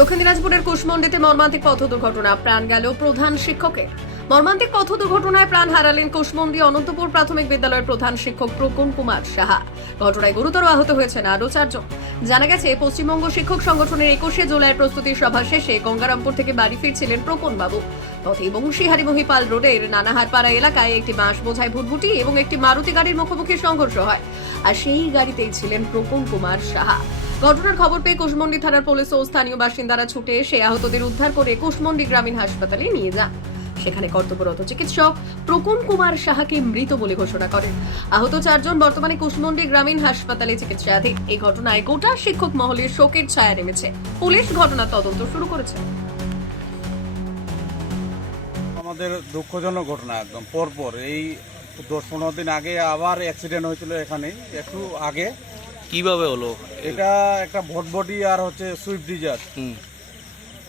দক্ষিণ দিনাজপুরের কুশমন্ডিতে মর্মান্তিক পথ দুর্ঘটনা, প্রাণ গেল প্রধান শিক্ষকের। মর্মান্তিক পথ দুর্ঘটনায় প্রাণ হারালেন কুশমন্ডি অনন্তপুর প্রাথমিক বিদ্যালয়ের প্রধান শিক্ষক প্রকুন কুমার সাহা। ঘটনায় গুরুতর আহত হয়েছেন আরও 4 জন। জানা গেছে, পশ্চিমবঙ্গ শিক্ষক সংগঠনের 21শে জুলাই প্রস্তুতি সভা শেষে গঙ্গারামপুর থেকে বাড়ি ফিরছিলেন প্রকুন বাবু। পথে বংশীহারি মহিপাল রোডের নানাহারপাড়া এলাকায় একটি বাঁশ বোঝাই ভুটভুটি এবং একটি মারুতি গাড়ির মুখোমুখি সংঘর্ষ হয়, আর সেই গাড়িতেই ছিলেন প্রকুন কুমার সাহা। ঘটনার খবর পেয়ে কুশমন্ডি থানার পুলিশ ও স্থানীয় বাসিন্দারা ছুটে এসে আহতদের উদ্ধার করে কুশমন্ডি গ্রামীণ হাসপাতালে নিয়ে যান। সেখানে কর্তব্যরত চিকিৎসক প্রকুন কুমার সাহাকে মৃত বলে ঘোষণা করেন। আহত 4 জন বর্তমানে কুশমন্ডি গ্রামীণ হাসপাতালে চিকিৎসাধীন। এই ঘটনায় গোটা শিক্ষক মহলের শোকের ছায়া নেমেছে। পুলিশ ঘটনার তদন্ত শুরু করেছে। আমাদের দুঃখজনক ঘটনা, একদম পরপর এই 10-15 দিন আগে আবার অ্যাক্সিডেন্ট হয়েছিল এখানে একটু আগে। কিভাবে হলো? এটা একটা ভটভটি আর হচ্ছে সুইফট ডিজার।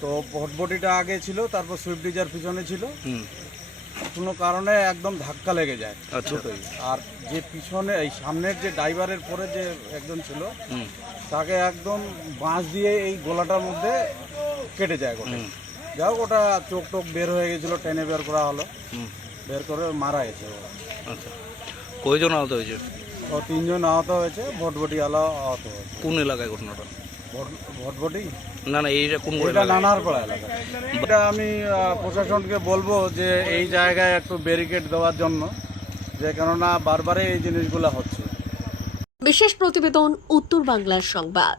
তো ভটভটিটা আগে ছিল, তারপর সুইফট ডিজার পিছনে ছিল। কোনো কারণে একদম ধাক্কা লেগে যায় দুটোই। আর যে পিছনে এই সামনের যে ড্রাইভারের পরে যে একজন ছিল, তাকে একদম বাঁশ দিয়ে এই গলাটার মধ্যে কেটে যায় গোটা। যাই হোক, ওটা চোখ টোক বের হয়ে গেছিল, টেনে বের করা হলো, বের করে মারা গেছে। আচ্ছা, কয়জন আহত হয়েছে? ও 3 জন আহত হয়েছে, ভটভটিওয়ালা আহত হয়েছে। কোন এলাকায় ঘটনাটা? ভটভটি না না, এইটা কোন এটা নানারপাড়া এলাকা। এটা আমি প্রশাসনকে বলবো যে এই জায়গায় একটু ব্যারিকেড দেওয়ার জন্য, যে কেননা বারবারই এই জিনিসগুলো হচ্ছে। বিশেষ প্রতিবেদন, উত্তর বাংলার সংবাদ।